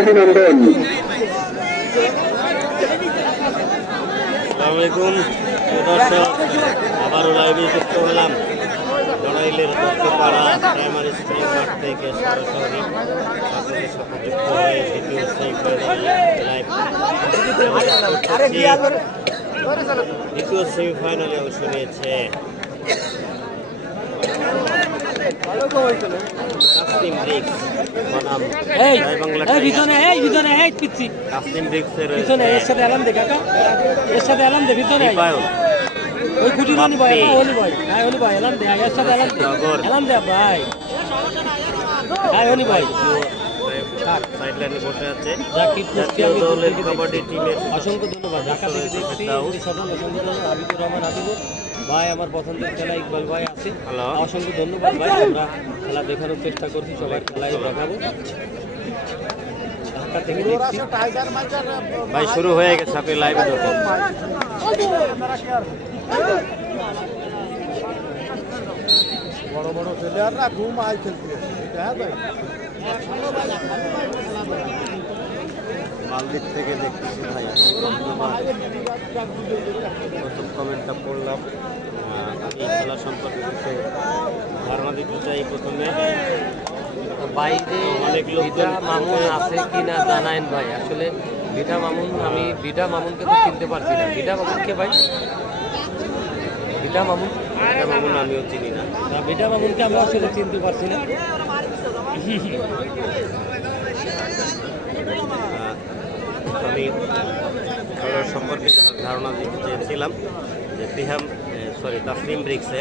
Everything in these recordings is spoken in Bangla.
অভিনন্দন। আসসালামাইকুম দর্শক, আবারও লাইভে যুক্ত হলাম নড়াইলের দত্তপাড়া প্রাইমারি স্কুল মাঠ থেকে সরাসরি আপনাদের সাথে যুক্ত হয়ে দ্বিতীয় সেমিফাইনালে অংশ নিয়েছে তাসনিম ব্রিক্স বনাম তাসনিম ব্রিক্সের সাইডলাইনে বসে আছে কাবাডি টিমের অসংখ্য ধন্যবাদ। ঢাকা থেকে দেখছি অসংখ্য ধন্যবাদ। হাবিবুর রহমান হাবিবুর ভাই, আমার পছন্দের খেলা ইকবাল ভাই আছে, অসংখ্য ধন্যবাদ ভাই। আমরা খেলা দেখানোর চেষ্টা করছি, সবার খেলাই দেখাবো। ঢাকা থেকে দেখছি ভাই শুরু হয়ে গেছে, আপনি লাইভে দেখুন। বড় বড় প্লেয়াররা ঘুম আয় খেলতে মালদ্বীপ থেকে দেখতেছি ভাই, প্রথম কমেন্টটা পড়লাম। আমি খেলা সম্পর্কে কিছু ধারণা দিতে চাই। প্রথমে বাইরে অনেক ভিটা মামুন আছে কিনা জানাইন ভাই। আসলে ভিটা মামুন, আমি ভিটা মামুনকে তো চিনতে পারছি না। ভিটা মামুনকে ভাই, ভিটা মামুন আমিও চিনি না। ভিটা মামুনকে আমরা আসলে চিনতে পারছি না। আমি খেলার সম্পর্কে ধারণা দিতে চেয়েছিলাম যে তাসনিম ব্রিক্সে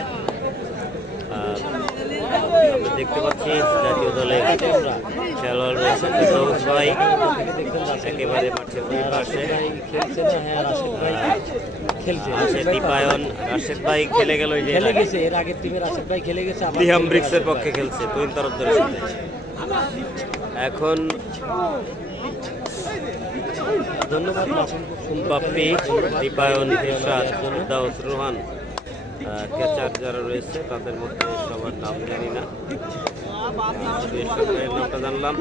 আমরা দেখতে পাচ্ছি জাতীয় দলের খেলোয়াড় রয়েছেন ভাই, একেবারে মাঠের দুই পাশে দীপায়ন। রাশেদ ভাই খেলে গেল, খেলে গেছে এর আগের টিমের রাশেদ ভাই খেলে গেছে, তিহাম ব্রিক্সের পক্ষে খেলছে তুহিন তরফদারের সাথে। এখন ধন্যবাদ বাপ্পি, দীপায়ন, ইরশাদ, দাউস, রোহান, ক্যাচার যারা রয়েছে তাদের মধ্যে সবার নাম জানি না, এরশাদের নামটা জানলাম।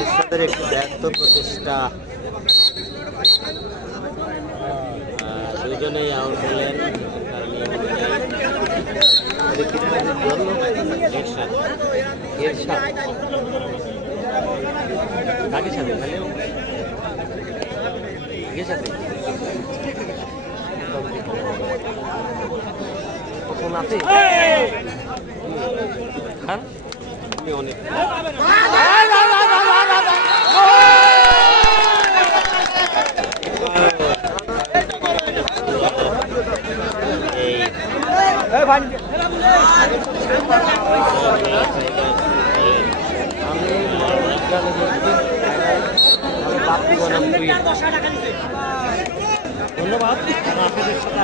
এরশাদের একটু ব্যর্থ প্রচেষ্টা, দুজনেই আউট হলেন। এরশাদ কাকে সাথে খেলে সাথে কখন আছে খান অনেক ধন্যবাদ আপনাদের সাথে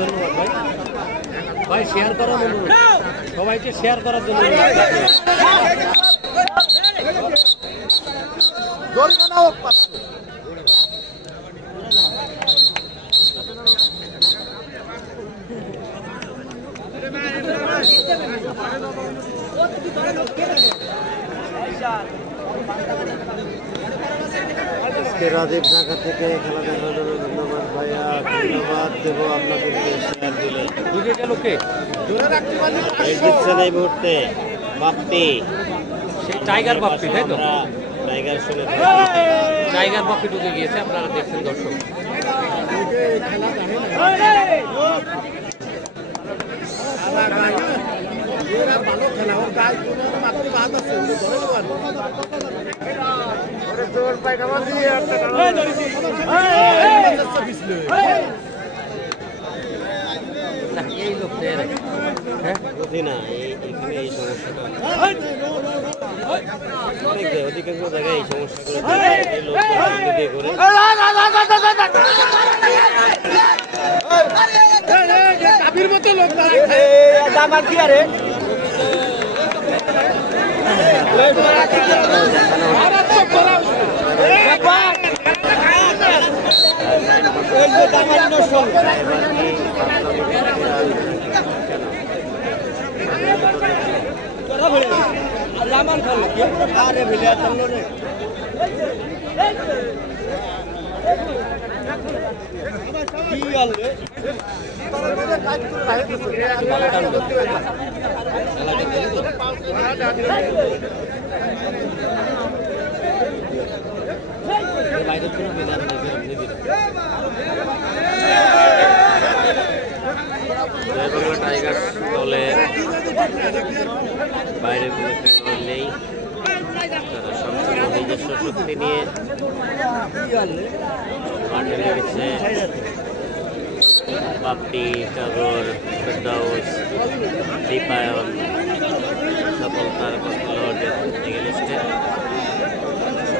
ধন্যবাদ ভাই। ভাই শেয়ার করার অনুরোধ, সবাইকে শেয়ার করার জন্য রাজীব ঢাকা থেকে খেলা দেখার জন্য ধন্যবাদ ভাইয়া, ধন্যবাদ দেব আপনাদেরকে শেয়ার দিলে। দিচ্ছেন এই মুহূর্তে বাপ্পি, সেই টাইগার বাপ্পি, তাই তো? টাইগার শুনে টাইগার বাপ্পি ঢুকে গিয়েছে, আপনারা দেখছেন দর্শক। ভালো খেলা ওর গায়ে মাত্র বাদ আছে জোর পায়খানা দিয়ে এই লোক হ্যাঁ বুঝি না, এখানে এই সমস্যাটা অধিকাংশ জায়গায় এই সমস্যাগুলো করে কাবির মতো লোক আমার কি আরে জয়বাংলা টাইগার্স দলের বাইরে কোনো খেলোয়াড় নেই, তারা সম্পূর্ণ নিজস্ব শক্তি নিয়ে মাঠে লেগেছে। বাপ্পি, টাগর, ফেরদাউস, দীপায়ন সকল তারকা খেলোয়াড়দের এগেনস্টে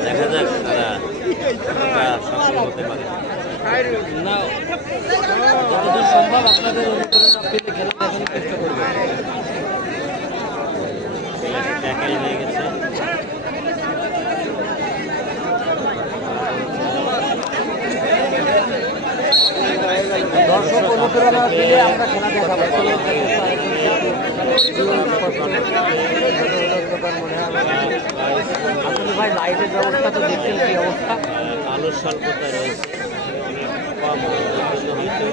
দেখা যাক তারা সফল হতে পারে। না, যতদূর সম্ভব আপনাদের অনুপ্রেরণা পেলে খেলা দেখানোর চেষ্টা করবেন। ট্যাকেল হয়ে গেছে। দর্শক অনুপ্রেরণা দিলে আমরা খেলা দেখাবো। আসলে ভাই লাইটের ব্যবস্থা তো দেখছেন কি অবস্থা। আলোর স্বল্পতা রয়েছে, অনেক কম জন্য হয়তো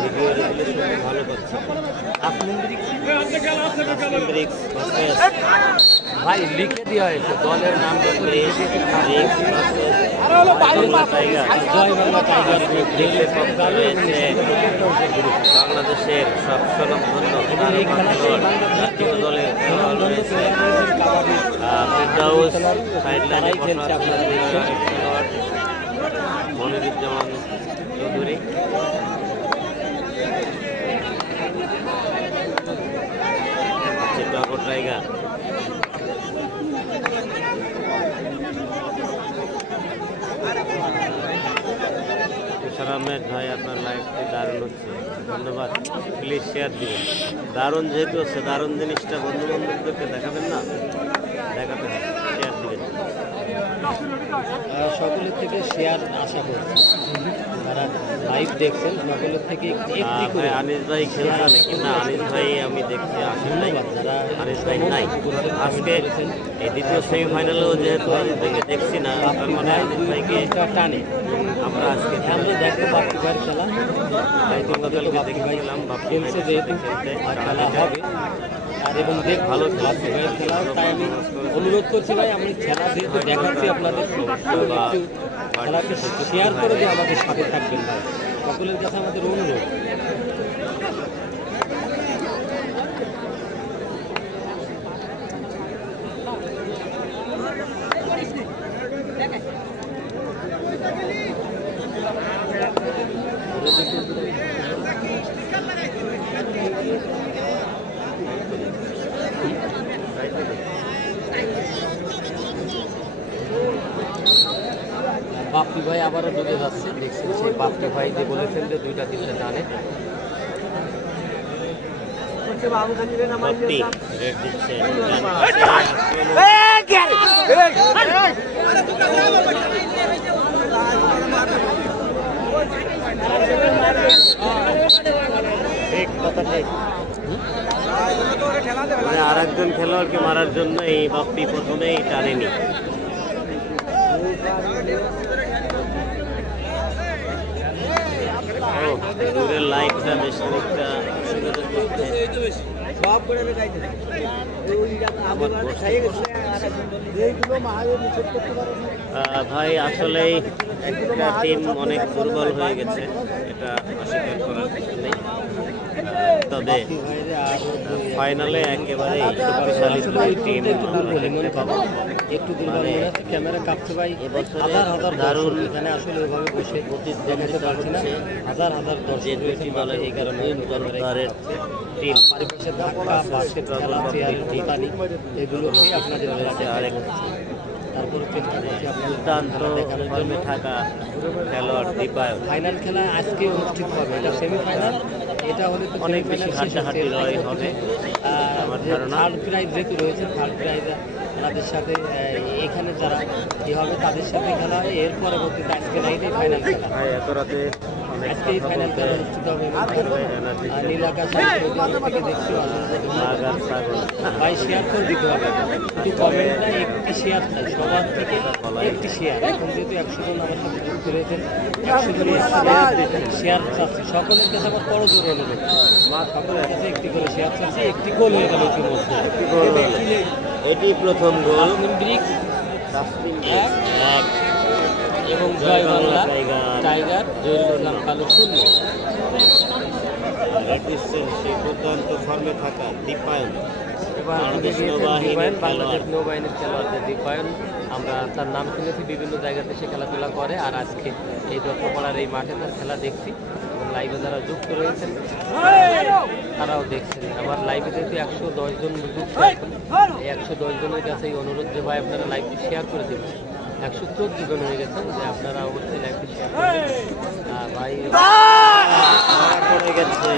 ভিডিও রেগুলেশন ভালো পাচ্ছে। ভাই লিখে দেওয়া হয়েছে দলের নাম বাংলাদেশের সব স্বনামধন্য জাতীয় দলের খেলোয়াড় রয়েছে। ফেরদাউস সাইডলাইনে খেলছে আপনাদের খেলোয়াড় মনিরুজ্জামান চৌধুরী। টাগর টাইগার তুষার আহমেদ ভাই, আপনার লাইভটি দারুণ হচ্ছে, ধন্যবাদ। প্লিজ শেয়ার দিবেন। দারুণ যেহেতু হচ্ছে, দারুণ জিনিসটা বন্ধু বান্ধবদেরকে দেখাবেন না, দেখাতে হবে, শেয়ার দিবেন। সকলের থেকে শেয়ার আশা করছি, যারা লাইভ দেখছেন সকলের থেকে ভাই আনিস ভাই খেলছে নাকি? না, আনিস ভাই আমি দেখছি আসেন নাই, আনিস ভাই নাই আজকে। এই দ্বিতীয় সেমিফাইনালেও যেহেতু আনিস ভাইকে দেখছি না, তার মানে আনিস ভাইকে টানে আমরা আজকে আমরা দেখতে বাপ্পি ভাইয়ের খেলা, গতকালকে দেখেছিলাম খেলছে যেহেতু খেলা হবে আর এবং দেখ ভালো বাপ্পি ভাইয়ের খেলা। তাই আমি অনুরোধ করছি ভাই, আমি খেলা যেহেতু দেখাচ্ছি আপনাদের একটু খেলাকে শেয়ার করে দিয়ে আমাদের সাথে থাকবেন ভাই, সকলের কাছে আমাদের অনুরোধ। বাপ্পি ভাই আবারও ডুবে যাচ্ছে, দেখছেন সেই বাপ্পি ভাই যে বলেছেন যে 2টা-3টা টানে। বাপ্পি রেড দিচ্ছে, ঠিক কথা ঠিক। মানে আর একজন খেলোয়াড়কে মারার জন্য এই বাপ্পি প্রথমেই টানেনি। দূরের লাইটটা বেশ খানিকটা অসুবিধা করছে। ভাই আসলেই একটা টিম অনেক দুর্বল হয়ে গেছে, এটা অস্বীকার করার কিছু নেই। তবে ফাইনালে একেবারে শক্তিশালী টিম দেখতে পাবো। একটু দুর্বল মনে হচ্ছে, ক্যামেরা কাঁপছে ভাই। হাজার হাজার দারুণ এখানে আসলে ওইভাবে বসে দেখাতে পারছি না, হাজার হাজার দর্শক রয়েছে দলে, এই কারণে টিম পারিপার্শ্বিক ধাক্কা, বাস্কেট খেলা, চেয়ার, টিপানি এগুলোকে আপনাদের কাছে আরেক তারপরে চেষ্টা করছি দুর্দান্ত ফর্মে থাকা খেলোয়াড় দীপায়ন। ফাইনাল খেলা আজকে অনুষ্ঠিত হবে, এটা সেমিফাইনাল, এটা হলে তো অনেক বেশি হাড্ডাহাড্ডি লড়াই হবে আমার ধারণা। থার্ড প্রাইজ যেহেতু রয়েছে, থার্ড প্রাইজ তাদের সাথে এখানে যারা হবে তাদের সাথে খেলা হবে, এর পরবর্তীতে আজকে নাইটে ফাইনাল খেলা। এত রাতে আজকে এই ফাইনাল খেলা অনুষ্ঠিত হবে আর নীল আকাশ থেকে দেখছি ভাই শেয়ার করে দিতে হবে, শুধু কমেন্ট না, একটি শেয়ার চাই সবার থেকে, একটি শেয়ার। এখন যেহেতু 100 জন আমার সাথে যুক্ত রয়েছেন, 100 জনের শেয়ার চাচ্ছি। সকলের কাছে আমার বড় জোর অনুরোধ, সকলের কাছে একটি করে শেয়ার চাচ্ছি। একটি গোল হয়ে গেল ইতিমধ্যে, এটি প্রথম গোল। ব্রিক্স এবং জয় বাংলা টাইগার, জহিরুল ইসলাম কালু 0। সেই দুর্দান্ত ফর্মে থাকা দীপায়ন, এবার বাংলাদেশ বাংলাদেশ নৌবাহিনীর খেলোয়াড়দের দীপায়ন, আমরা তার নাম শুনেছি, বিভিন্ন জায়গাতে সে খেলাধুলা করে। আর আজকে এই দত্তপাড়ার এই মাঠে তার খেলা দেখছি এবং লাইভে যারা যুক্ত রয়েছেন তারাও দেখছেন। আমার লাইভে যেহেতু 110 জন যুক্ত আছেন, এই 110 জনের কাছে এই অনুরোধ যে ভাই আপনারা লাইভটি শেয়ার করে দেবেন। 114 জন হয়ে গেছেন, যে আপনারা অবশ্যই লাইভটি শেয়ার করবেন। ভাই পড়ে গেছে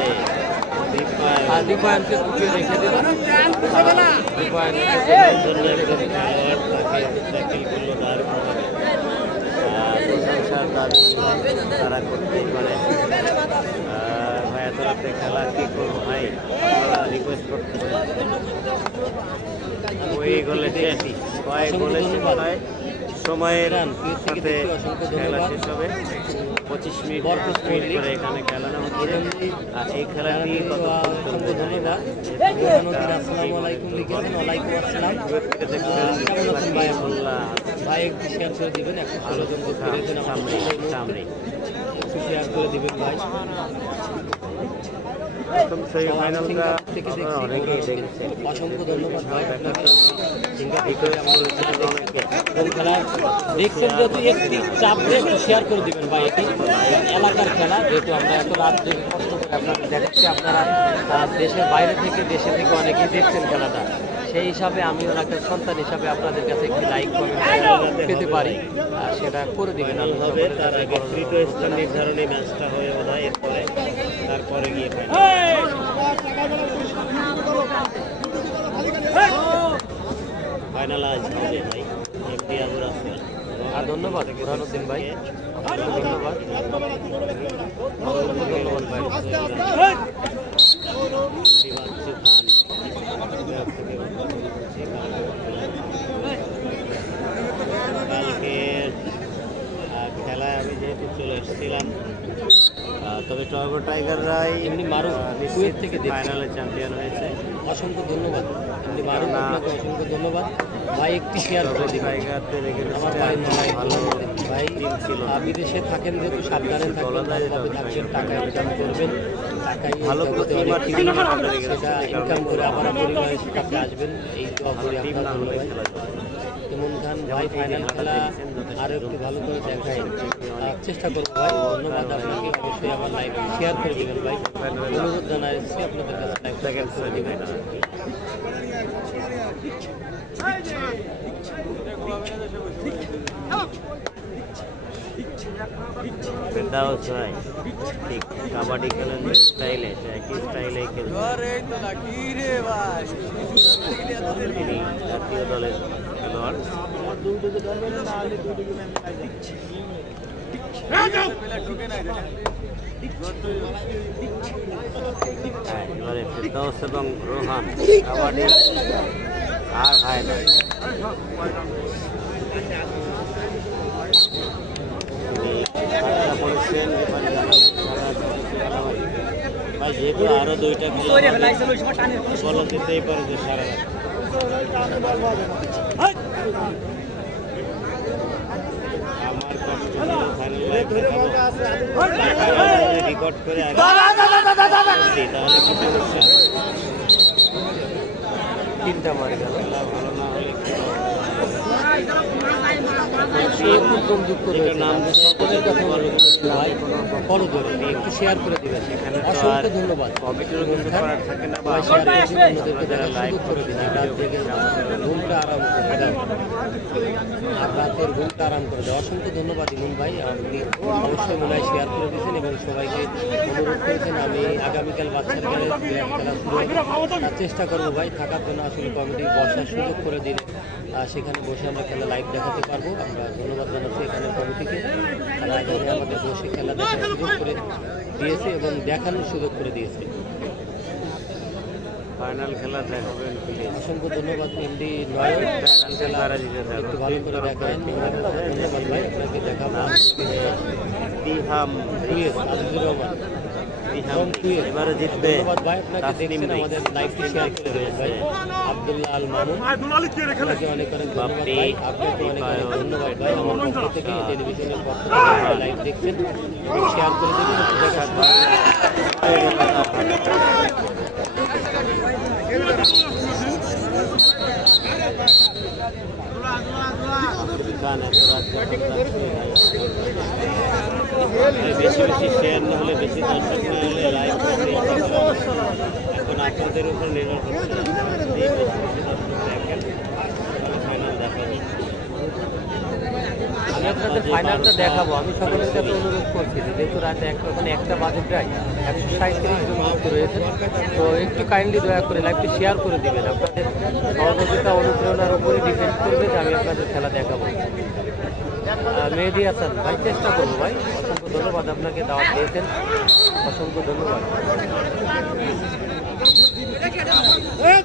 দীপায়নকে কুপিয়ে রেখে দিল, দীপায়নকে জন্য একজন খেলোয়াড় তাকে ট্যাকেল করলো, তার প্রশংসার দাবি তারা করতেই পারে। ভাই এত রাতে খেলা কি করবো ভাই, আপনারা রিকোয়েস্ট করতেছেন। ওই গোলে শেষ, কয়েক গোলে শেষ হয়, সময়ের সাথে খেলা শেষ হবে। 25 মিনিট করে এখানে খেলা হচ্ছে। আর এই খেলাটি কতক্ষণ চলবে জানি না। ভাই একটু শেয়ার করে দিবেন, 116 জন সামনে একটু শেয়ার করে দিবেন ভাই। অসংখ্য ধন্যবাদ ভাই আপনাকে। দেখছেন যেহেতু একটি চাপ দিয়ে একটু শেয়ার করে দিবেন ভাই। এটি এলাকার খেলা, যেহেতু আমরা এত রাত জেগে কষ্ট করে আপনাদের দেখাচ্ছি, আপনারা দেশের বাইরে থেকে দেশে থেকে অনেকেই দেখছেন খেলাটা। সেই হিসাবে আমি ওনাকে সন্তান হিসাবে আপনাদের কাছে একটি লাইক কমেন্ট পেতে পারি, সেটা করে দিবেন। হবে তার আগে তৃতীয় স্থান নির্ধারণী ম্যাচটা হয়ে বোধ হয়, এরপরে তারপরে গিয়ে ফাইনাল আজ হবে ভাই। এমপি আবুর আসমান আর ধন্যবাদ বুরহানুদ্দিন ভাই, ধন্যবাদ ভাই। কালকের খেলায় আমি যেহেতু চলে এসেছিলাম, তবে টর্গো টাইগাররাই এমনি মারুফ কুয়েত থেকে ফাইনালে চ্যাম্পিয়ন হয়েছে। অসংখ্য ধন্যবাদ এমনি মারুফ, আপনাকে অসংখ্য ধন্যবাদ ভাই। একটি শেয়ার করে দিন, আমার ভাই ভালো ভাই ছিল। বিদেশে থাকেন যেহেতু সাবধানে থাকবেন, থাকবেন, টাকা ইনকাম করবেন, টাকাই ভালো সেটা ইনকাম করে আবার পরিবারের কাছে আসবেন, এই দোয়া করি আপনার জন্য ভাই। ইমন খান ভাই ফাইনাল খেলা আরও একটু ভালো করে দেখাই চেষ্টা করবো ভাই। ধন্যবাদ আপনাকে, অবশ্যই আমার লাইভ শেয়ার করে দেবেন ভাই। অনুরোধ জানাচ্ছি আপনাদের কাছে লাইভ শেয়ার করে দেবেন। ফেরদাউস ভাই ঠিক কাবাডি খেলেন স্টাইলে, একই স্টাইলে খেলছেন। তিনি জাতীয় দলের খেলোয়াড়। এবারে ফেরদাউস এবং রোহান কাবাডি আর হয় না। পড়েছেন ভাই, যেহেতু আরো 2টা খেলা বলা যেতেই পারে যে সারা আমার কষ্ট রেকর্ড করে তাহলে কি সমস্যা? 3টা মারে গেল, ভালো না হলে একটু শেয়ার করে দিবেন, সেখানে অসংখ্য ধন্যবাদ। করার থাকে না বা ঘুমটা আরাম আর রাতের ঘুমটা আরাম করে দেয়। অসংখ্য ধন্যবাদ ইমন ভাই, আপনি অবশ্যই মনে হয় শেয়ার করে দিয়েছেন এবং সবাইকে অনুরোধ করেছেন। আমি আগামীকাল বাচ্চার গেলে খেলা শুরু হবে তার চেষ্টা করবো ভাই, থাকার জন্য আসলে কমিটি বসার সুযোগ করে দিলে সেখানে বসে আমরা খেলা লাইভ দেখাতে পারবো। আমরা ধন্যবাদ জানাচ্ছি এখানে কমিটিকে, তারা আগে আমাদের বসে খেলা দেখার সুযোগ করে দিয়েছে এবং দেখানোর সুযোগ করে দিয়েছে। ফাইনাল খেলা দেখাবেন প্লিজ। অসংখ্য ধন্যবাদ এমডি নয়ন, একটু ভালো করে দেখাবেন। ধন্যবাদ ভাই, আপনাকে দেখাবো। তিহাম আজিজুর রহমান এবারে জিতবে। ধন্যবাদ ভাই, আপনাকে দেখছেন আমাদের লাইভটি শেয়ার করে দেবেন ভাই। আব্দুল্লাহ আল মামুন, আপনাকে অনেক অনেক ধন্যবাদ ভাই, আপনাকে অনেক অনেক ধন্যবাদ ভাই। আমার পক্ষ থেকে টেলিভিশনের পক্ষ থেকে লাইভ দেখছেন এবং শেয়ার করে দেবেন। বেশি বেশি শেয়ার না হলে, বেশি দর্শক না হলে লাইভ এখন আপনাদের উপর নির্ভর করছে। বেশি বেশি দর্শক দেখেন, ফাইনাল দেখা যাবে। আমি আপনাদের ফাইনালটা দেখাবো। আমি সকলের কাছে অনুরোধ করছি যে যেহেতু রাতে একটা বাজে প্রায় 137 জন যুক্ত রয়েছে, তো একটু কাইন্ডলি দয়া করে লাইভটি শেয়ার করে দিবেন। আপনাদের সহযোগিতা অনুপ্রেরণার উপরে ডিপেন্ড করবে যে আমি আপনাদের খেলা দেখাবো। মেহেদি হাসান ভাই, চেষ্টা করবো ভাই। অসংখ্য ধন্যবাদ, আপনাকে দাওয়াত দিয়েছেন, অসংখ্য ধন্যবাদ।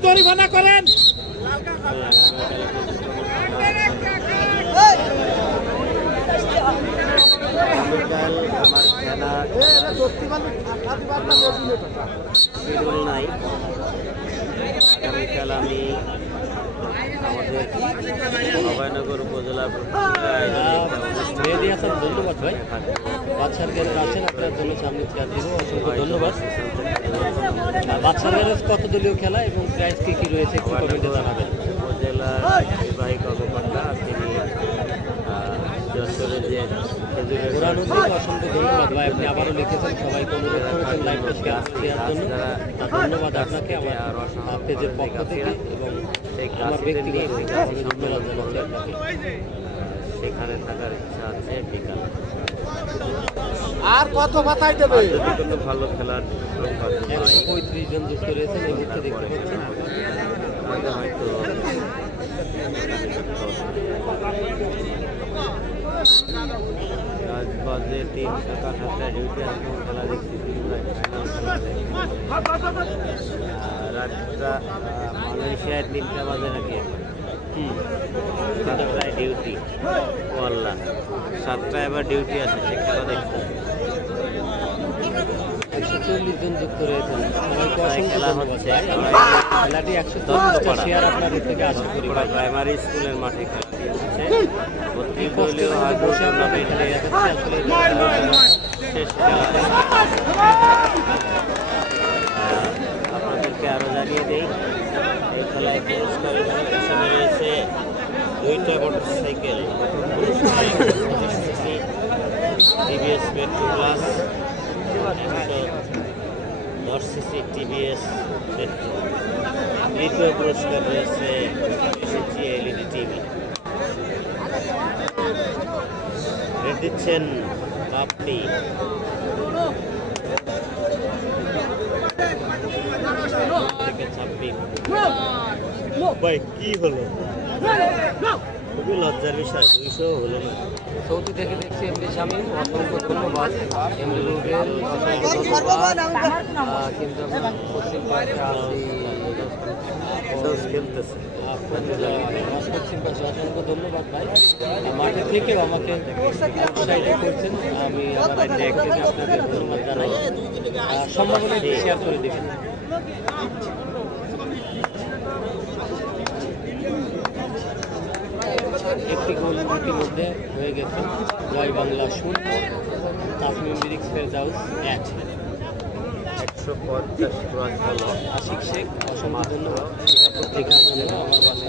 জরিমানা করেন। আগামীকাল আমার খেলা শিডিউল নাই। আগামীকাল আমি আমাদের অভয়নগর উপজেলার মেহেদি হাসান, ধন্যবাদ ভাই। বাচ্চার গ্যারেজ আছেন, আপনার জন্য সামনে চেয়ার দিব, অসংখ্য ধন্যবাদ। বাচ্চার গ্যারেজ কত দলীয় খেলা এবং প্রাইস কী কী রয়েছে একটু কমেন্টে জানাবেন। উপজেলার নির্বাহী কর্মকর্তা, তিনি যশোরের যে পুরানো থেকে অসংখ্য ধন্যবাদ ভাই, আপনি আবারও লিখেছেন, সবাইকে অনুরোধ করেছেন লাইভটা শেয়ার দেওয়ার জন্য। ধন্যবাদ আপনাকে আমার পেজের পক্ষ থেকে এবং আমার ব্যক্তিগত ধন্যবাদ জানাচ্ছি আপনাকে। সেখানে থাকার ইচ্ছা আছে বিকাল। আর কত বাতাই দেবে? যদি কোনো ভালো খেলার 135 জন যুক্ত রয়েছেন এই মুহূর্তে দেখতে পাচ্ছেন। তাহলে হয়তো আজ বাজে 3:57 ডিউটি এখন খেলা দেখছি। রাতটা মালয়েশিয়ায় 3টা বাজে নাকি? 7টায় ডিউটি। ও আল্লাহ, 7টায় আবার ডিউটি আছে, সে খেলা দেখতে। 140 জন যুক্ত রয়েছেন, সবাইকে অসংখ্য খেলা ধন্যবাদ হচ্ছে। ভাই। খেলাটি 140টা শেয়ার আপনাদের থেকে আশা করি ভাই। প্রাইমারি স্কুলের মাঠে খেলাটি হচ্ছে। দলীয় হয়তো বসে আপনাদের খেলা দেখাচ্ছি, আসলে শেষ খেলা। আপনাদেরকে আরও জানিয়ে দিই, এই খেলায় পুরস্কার হিসেবে রয়েছে 2টা motorcycle, TVS metro plus, 110 CC TVS metro. দ্বিতীয় পুরস্কার রয়েছে এসএসজি এলইডি টিভি। রেট দিচ্ছেন আপনি। থেকে 26 ভাই, কি হলো? খুবই লজ্জার বিষয়, 200 হলো না। সৌদি থেকে দেখছি এমডি শামীম, অসংখ্য ধন্যবাদ। এমডি রুবেল, অসংখ্য ধন্যবাদ। কিন্তু আমি পশ্চিম পাশে আছি, খেলতেছে। আপনাদের পশ্চিম পাশে অসংখ্য ধন্যবাদ ভাই। মাঠে থেকেও আমাকে উৎসাহিত করছেন, আমি আমার আপনাদের ধন্যবাদ জানাই। সম্ভাবনা শেয়ার করে দেবেন। একটি গোল ইতিমধ্যে হয়ে গেছে। জয় বাংলা 0, তাসমিম মিরিক্স ফেরদাউস 1। 150 ক্রস হলো। আশিক শেখ, অসংখ্য ধন্যবাদ সিঙ্গাপুর থেকে জন্য আমার বাসা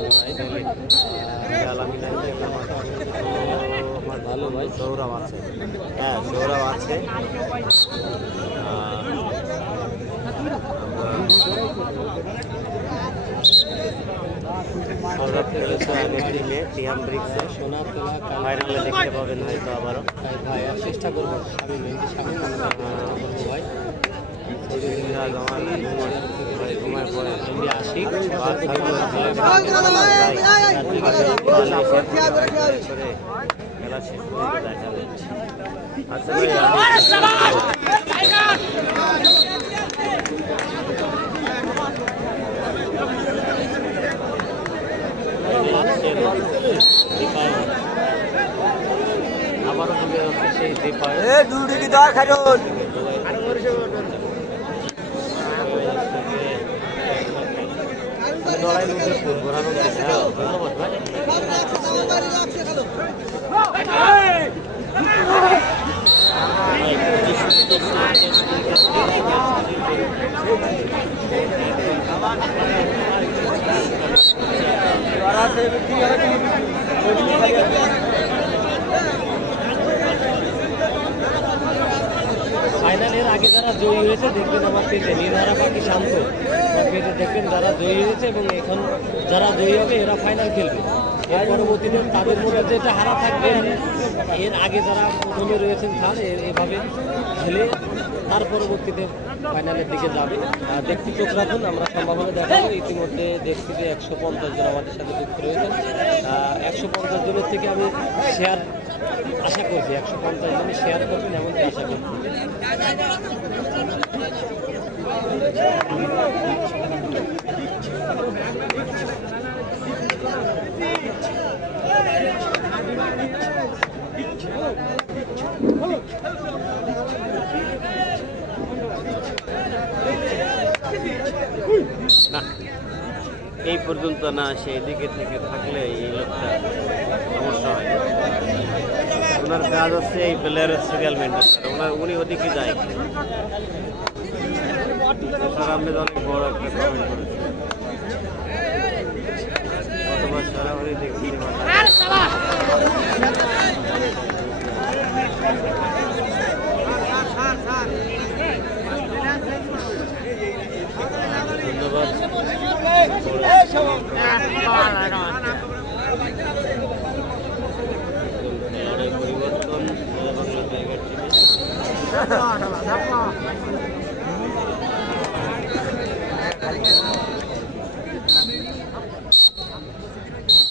আলামিনাই থেকে আমার ভালো ভাই। সৌরভ আছে, হ্যাঁ সৌরভ আছে। আগের দিনে টিয়াম ব্রিক্সে সোনা তোলা ফাইনালে দেখতে পাবেন হয়তো আবারও। ভাই আর চেষ্টা করবো স্বামী মেহেন্দি স্বামী ভাই ঘুমায় পড়ে এমনি আশিক করে খেলা শেষ করে দেখাবে। আচ্ছা আবারও তুমি সেই দীপায় লড়াই লুটে ফুল ঘোরানো ধন্যবাদ ভাই। ফাইনালের আগে যারা জয়ী হয়েছে দেখবেন আমার পেজে নির্ধারা পাখি শান্ত পেজে দেখবেন যারা জয়ী হয়েছে এবং এখন যারা জয়ী হবে এরা ফাইনাল খেলবে। এর পরবর্তীতে তাদের মধ্যে যেটা হারা থাকবে এর আগে যারা প্রথমে রয়েছেন তার এভাবে খেলে তার পরবর্তীতে ফাইনালের দিকে যাবে। দেখতে চোখ রাখুন, আমরা সম্ভাবনা দেখাবো। ইতিমধ্যে দেখছি যে 150 জন আমাদের সাথে যুক্ত রয়েছেন। 150 জনের থেকে আমি শেয়ার আশা করছি 150 জনই শেয়ার করবেন এমনকি আশা করছি। না এই পর্যন্ত না আসে, এদিকে থেকে থাকলে এই লোকটা সমস্যা হয়। ওনার কাজ হচ্ছে এই প্লেয়ারের সিরিয়াল মেনটেন করা, উনি ওদিকে যায়। আহমেদ অনেক বড় একটা কমেন্ট করেছে, গতবার সারাভারি দেখছি। লড়াই পরিবর্তন বাংলা টাইগার টিভি।